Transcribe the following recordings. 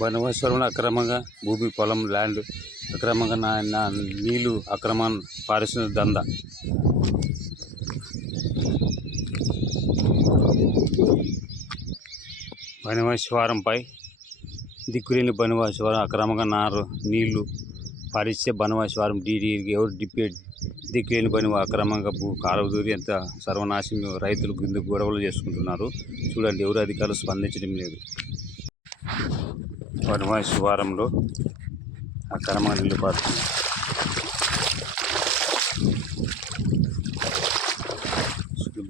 బనవాశ్వరంలో అక్రమంగా భూమి పొలం ల్యాండ్ అక్రమంగా నీళ్లు అక్రమం పారిశ్రామిక దందా. బనవాశ్వరంపై దిక్కులేని బనవాశ్వరం అక్రమంగా నీళ్లు పారిస్తే బనవాశ్వరం ఎవరు దిక్కులేని అక్రమంగా కాలువ దూరి ఎంత సర్వనాశనం, రైతులు గొడవలు చేసుకుంటున్నారు. చూడండి, ఎవరు అధికారులు స్పందించడం లేదు. బనవాశ్వరంలో అక్రమంగా నీళ్లు పారుతుంది.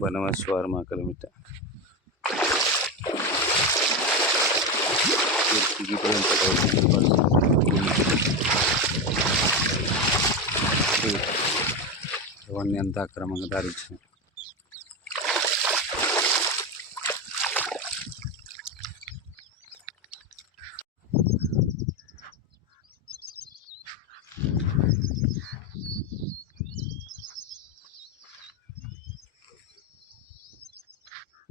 బనవాశ్వరం అక్రమిత ఇవన్నీ ఎంత అక్రమంగా దారించినాయి.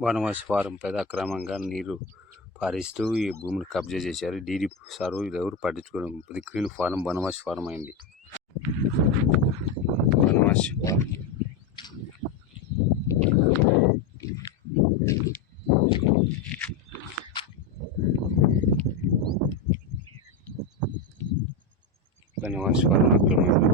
బనవాశ్వరంపై అక్రమంగా నీరు పారిస్తూ ఈ భూమిని కబ్జా చేశారు. డీడీ సారు ఎవరు పట్టించుకోవడం. దిక్కులేని ఫారం బనవాశ్వరం అయింది. బనవాశ్వరం అక్రమంగా